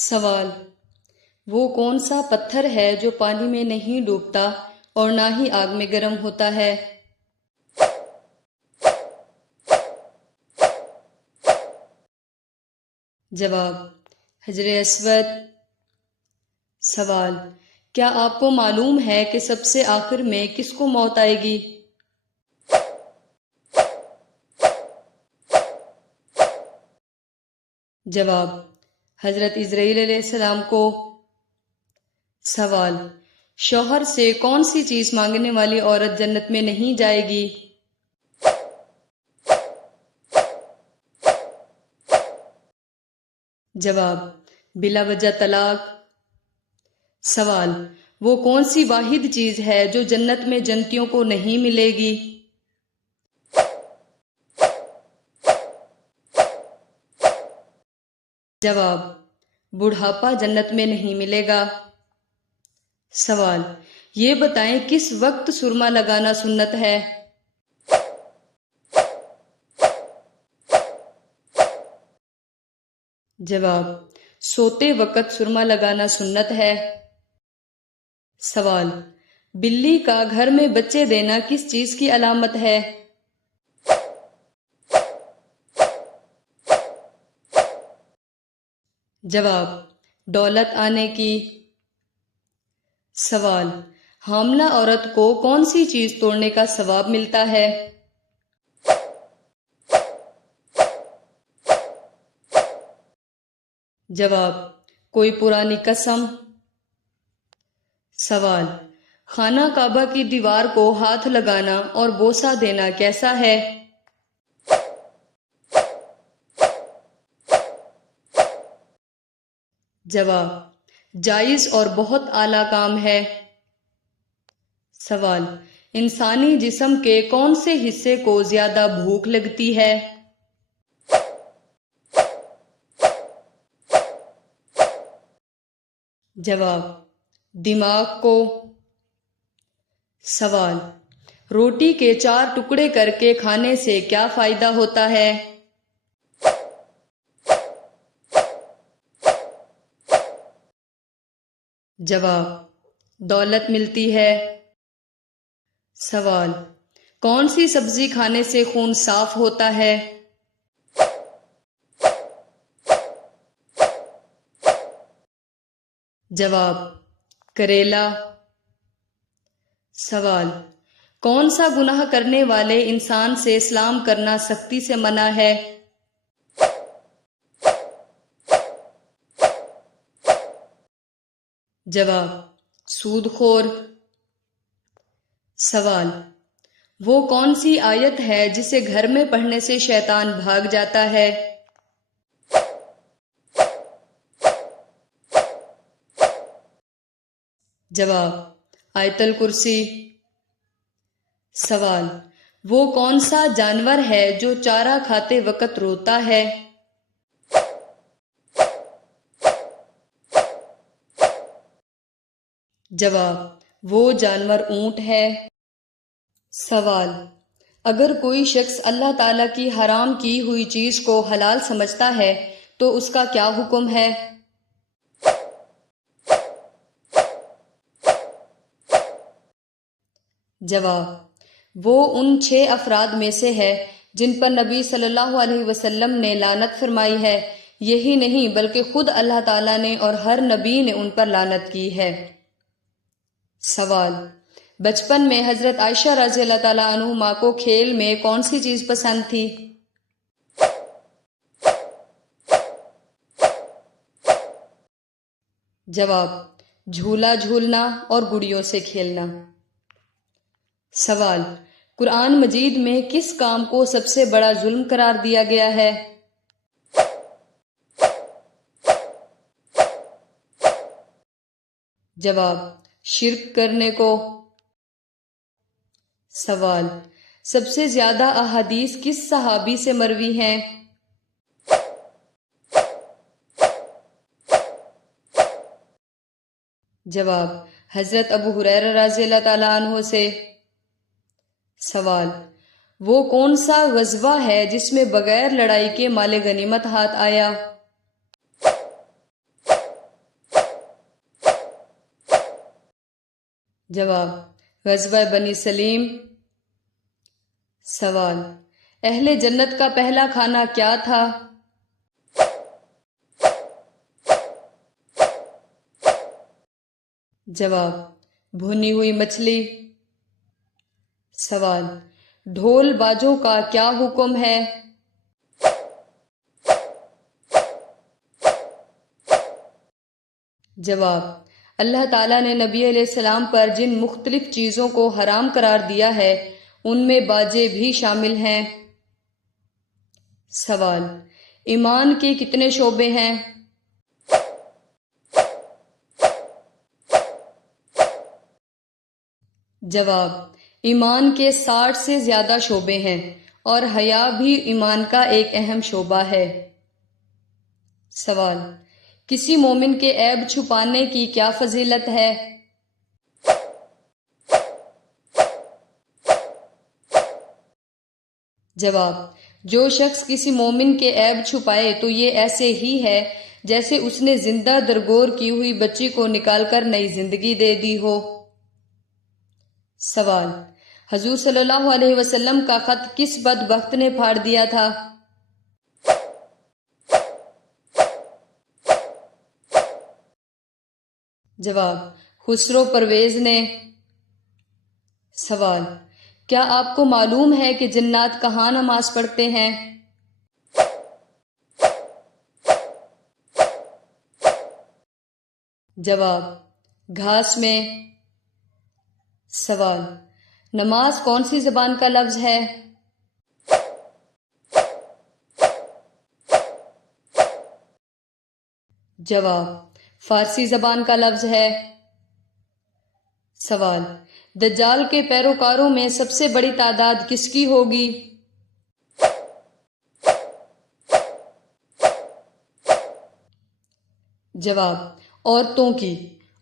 سوال: وہ کون سا پتھر ہے جو پانی میں نہیں ڈوبتا اور نہ ہی آگ میں گرم ہوتا ہے؟ جواب: حجر اسود۔ سوال: کیا آپ کو معلوم ہے کہ سب سے آخر میں کس کو موت آئے گی؟ جواب: حضرت اسرائیل علیہ السلام کو۔ سوال: شوہر سے کون سی چیز مانگنے والی عورت جنت میں نہیں جائے گی؟ جواب: بلا وجہ طلاق۔ سوال: وہ کون سی واحد چیز ہے جو جنت میں جنتیوں کو نہیں ملے گی؟ جواب: بڑھاپا جنت میں نہیں ملے گا۔ سوال: یہ بتائیں کس وقت سرما لگانا سنت ہے؟ جواب: سوتے وقت سرما لگانا سنت ہے۔ سوال: بلی کا گھر میں بچے دینا کس چیز کی علامت ہے؟ جواب: دولت آنے کی۔ سوال: حاملہ عورت کو کون سی چیز توڑنے کا ثواب ملتا ہے؟ جواب: کوئی پرانی قسم۔ سوال: خانہ کعبہ کی دیوار کو ہاتھ لگانا اور بوسہ دینا کیسا ہے؟ جواب: جائز اور بہت اعلیٰ کام ہے۔ سوال: انسانی جسم کے کون سے حصے کو زیادہ بھوک لگتی ہے؟ جواب: دماغ کو۔ سوال: روٹی کے 4 ٹکڑے کر کے کھانے سے کیا فائدہ ہوتا ہے؟ جواب: دولت ملتی ہے۔ سوال: کون سی سبزی کھانے سے خون صاف ہوتا ہے؟ جواب: کریلا۔ سوال: کون سا گناہ کرنے والے انسان سے سلام کرنا سختی سے منع ہے؟ جواب: سود خور۔ سوال: وہ کون سی آیت ہے جسے گھر میں پڑھنے سے شیطان بھاگ جاتا ہے؟ جواب: آیت الکرسی۔ سوال: وہ کون سا جانور ہے جو چارہ کھاتے وقت روتا ہے؟ جواب: وہ جانور اونٹ ہے۔ سوال: اگر کوئی شخص اللہ تعالیٰ کی حرام کی ہوئی چیز کو حلال سمجھتا ہے تو اس کا کیا حکم ہے؟ جواب: وہ ان 6 افراد میں سے ہے جن پر نبی صلی اللہ علیہ وسلم نے لعنت فرمائی ہے۔ یہی نہیں بلکہ خود اللہ تعالیٰ نے اور ہر نبی نے ان پر لعنت کی ہے۔ سوال: بچپن میں حضرت عائشہ رضی اللہ تعالیٰ عنہما کو کھیل میں کون سی چیز پسند تھی؟ جواب: جھولا جھولنا اور گڑیوں سے کھیلنا۔ سوال: قرآن مجید میں کس کام کو سب سے بڑا ظلم قرار دیا گیا ہے؟ جواب: شرک کرنے کو۔ سوال: سب سے زیادہ احادیث کس صحابی سے مروی ہیں؟ جواب: حضرت ابو ہریرہ رضی اللہ تعالیٰ عنہ سے۔ سوال: وہ کون سا غزوہ ہے جس میں بغیر لڑائی کے مال غنیمت ہاتھ آیا؟ جواب غزوہ بنی سلیم۔ سوال اہل جنت کا پہلا کھانا کیا تھا؟ جواب بھونی ہوئی مچھلی۔ سوال ڈھول باجوں کا کیا حکم ہے؟ جواب اللہ تعالیٰ نے نبی علیہ السلام پر جن مختلف چیزوں کو حرام قرار دیا ہے ان میں باجے بھی شامل ہیں۔ سوال ایمان کے کتنے شعبے ہیں؟ جواب ایمان کے 60 سے زیادہ شعبے ہیں اور حیا بھی ایمان کا ایک اہم شعبہ ہے۔ سوال کسی مومن کے عیب چھپانے کی کیا فضیلت ہے؟ جواب جو شخص کسی مومن کے عیب چھپائے تو یہ ایسے ہی ہے جیسے اس نے زندہ درگور کی ہوئی بچی کو نکال کر نئی زندگی دے دی ہو۔ سوال حضور صلی اللہ علیہ وسلم کا خط کس بدبخت نے پھاڑ دیا تھا؟ جواب خسرو پرویز نے۔ سوال کیا آپ کو معلوم ہے کہ جنات کہاں نماز پڑھتے ہیں؟ جواب گھاس میں۔ سوال نماز کون سی زبان کا لفظ ہے؟ جواب فارسی زبان کا لفظ ہے۔ سوال دجال کے پیروکاروں میں سب سے بڑی تعداد کس کی ہوگی؟ جواب عورتوں کی،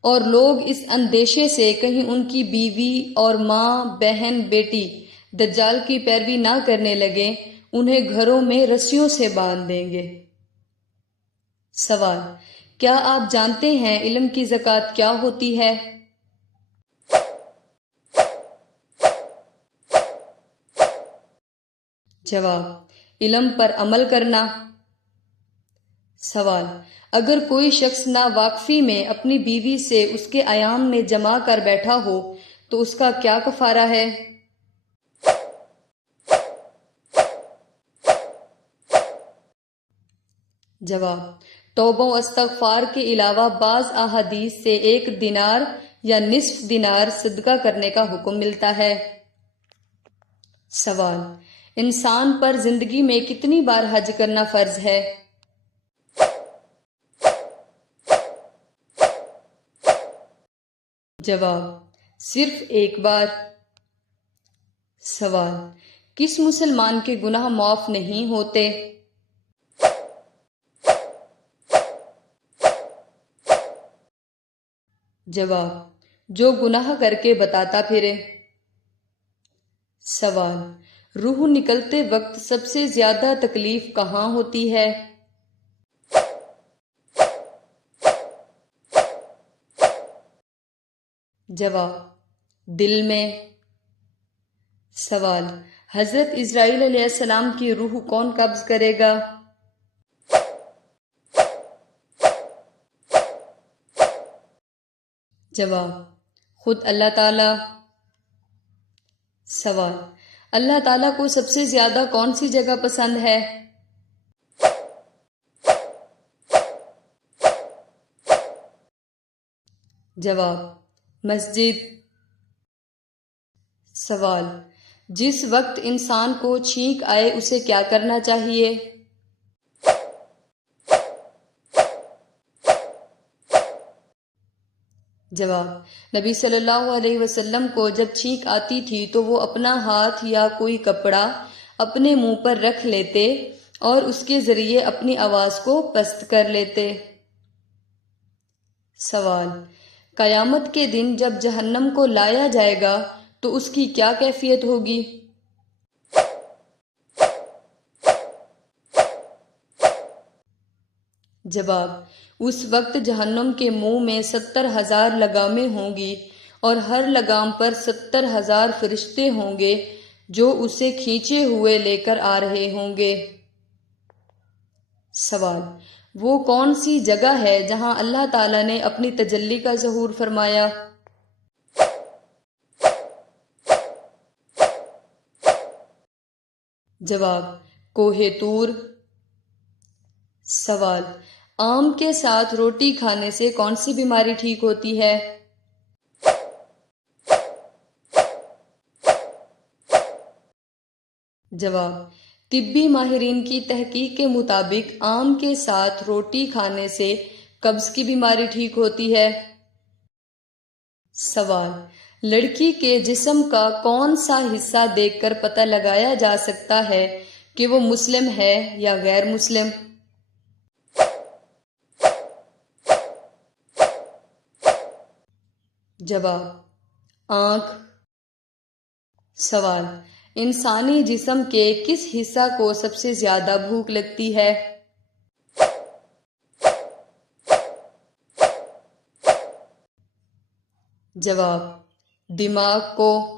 اور لوگ اس اندیشے سے کہیں ان کی بیوی اور ماں، بہن، بیٹی دجال کی پیروی نہ کرنے لگیں انہیں گھروں میں رسیوں سے باندھ دیں گے۔ سوال کیا آپ جانتے ہیں علم کی زکوٰۃ کیا ہوتی ہے؟ جواب علم پر عمل کرنا۔ سوال اگر کوئی شخص ناواقفی میں اپنی بیوی سے اس کے ایام میں جمع کر بیٹھا ہو تو اس کا کیا کفارہ ہے؟ جواب توبہ و استغفار کے علاوہ بعض احادیث سے 1 دینار یا نصف دینار صدقہ کرنے کا حکم ملتا ہے۔ سوال انسان پر زندگی میں کتنی بار حج کرنا فرض ہے؟ جواب صرف 1 بار۔ سوال کس مسلمان کے گناہ معاف نہیں ہوتے؟ جواب جو گناہ کر کے بتاتا پھرے۔ سوال روح نکلتے وقت سب سے زیادہ تکلیف کہاں ہوتی ہے؟ جواب دل میں۔ سوال حضرت اسرائیل علیہ السلام کی روح کون قبض کرے گا؟ جواب خود اللہ تعالی۔ سوال اللہ تعالیٰ کو سب سے زیادہ کون سی جگہ پسند ہے؟ جواب مسجد۔ سوال جس وقت انسان کو چھینک آئے اسے کیا کرنا چاہیے؟ جواب نبی صلی اللہ علیہ وسلم کو جب چھینک آتی تھی تو وہ اپنا ہاتھ یا کوئی کپڑا اپنے منہ پر رکھ لیتے اور اس کے ذریعے اپنی آواز کو پست کر لیتے۔ سوال قیامت کے دن جب جہنم کو لایا جائے گا تو اس کی کیا کیفیت ہوگی؟ جواب اس وقت جہنم کے منہ میں 70,000 لگامیں ہوں گی اور ہر لگام پر 70,000 فرشتے ہوں گے جو اسے کھینچے ہوئے لے کر آ رہے ہوں گے۔ سوال: وہ کون سی جگہ ہے جہاں اللہ تعالیٰ نے اپنی تجلی کا ظہور فرمایا؟ جواب: کوہ طور۔ سوال: آم کے ساتھ روٹی کھانے سے کون سی بیماری ٹھیک ہوتی ہے؟ جواب: طبی ماہرین کی تحقیق کے مطابق آم کے ساتھ روٹی کھانے سے قبض کی بیماری ٹھیک ہوتی ہے۔ سوال: لڑکی کے جسم کا کون سا حصہ دیکھ کر پتہ لگایا جا سکتا ہے کہ وہ مسلم ہے یا غیر مسلم؟ جواب: آنکھ۔ سوال: انسانی جسم کے کس حصہ کو سب سے زیادہ بھوک لگتی ہے؟ جواب: دماغ کو۔